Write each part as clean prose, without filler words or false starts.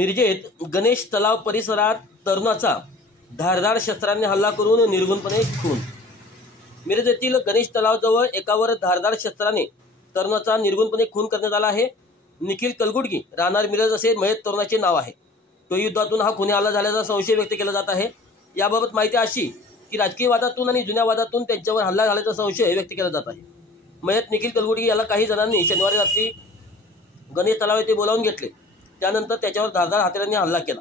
मिरजेत गणेश तलाव परिसरात तरुणाचा धारदार शस्त्राने हल्ला करून निर्घृणपणे खून। मिरजेतील गणेश तलावाजवळ एकावर धारदार शस्त्राने तरुणाचा निर्घृणपणे खून करण्यात आला आहे। निखिल कलगुडगी राहणार मिरज असे मयत तरुणाचे नाव आहे। टोळीयुद्धातून हा खुनी हल्ला झाल्याचा संशय व्यक्त केला जात आहे। याबाबत माहिती अशी की राजकीय वादातून आणि जुन्या वादातून त्यांच्यावर हल्ला झाल्याचा संशय व्यक्त केला जात आहे। मयत निखिल कलगुडगी याला काही जणांनी शनिवारी रात्री गणेश तलाव येथे बोलावून घेतले। त्यानंतर त्याच्यावर धारदार हत्यारांनी हल्ला केला।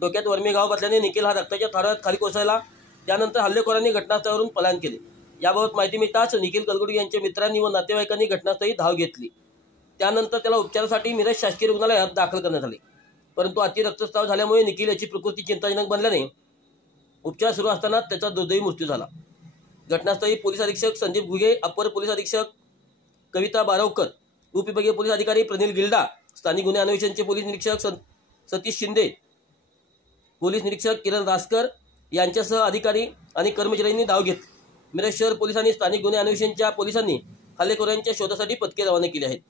डोक्यात वर्मी घाव बसल्याने निखिल हा रक्ताच्या थारोळ्यात खाली कोसळला। त्यानंतर हल्लेखोरांनी घटनास्थळावरून पलायन केले। याबाबत माहिती मिळताच निखिल कलगुडगी यांच्या मित्रांनी व नातेवाईकांनी घटनास्थळी धाव घेतली। त्यानंतर त्याला उपचारासाठी मिरज शासकीय रुग्णालयात दाखल करण्यात आले, परंतु अति रक्तस्राव झाल्यामुळे निखिल याची प्रकृती चिंताजनक बनल्याने उपचार सुरू असताना त्याचा दुर्दैवी मृत्यू झाला। घटनास्थळी पोलीस अधीक्षक संदीप घुगे, अपर पोलीस अधीक्षक कविता बारवकर, उपविभागीय पोलीस अधिकारी प्रनिल गिल्डा, स्थानिक गुन्हे अन्वेषणचे पोलीस निरीक्षक सतीश शिंदे, पोलीस निरीक्षक किरण रासकर यांच्यासह अधिकारी आणि कर्मचाऱ्यांनी धाव घेतली। मिरज शहर पोलीस आणि स्थानिक गुन्हे अन्वेषणच्या पोलिसांनी हल्लेखोरांच्या शोधासाठी पथके रवाना केली आहेत।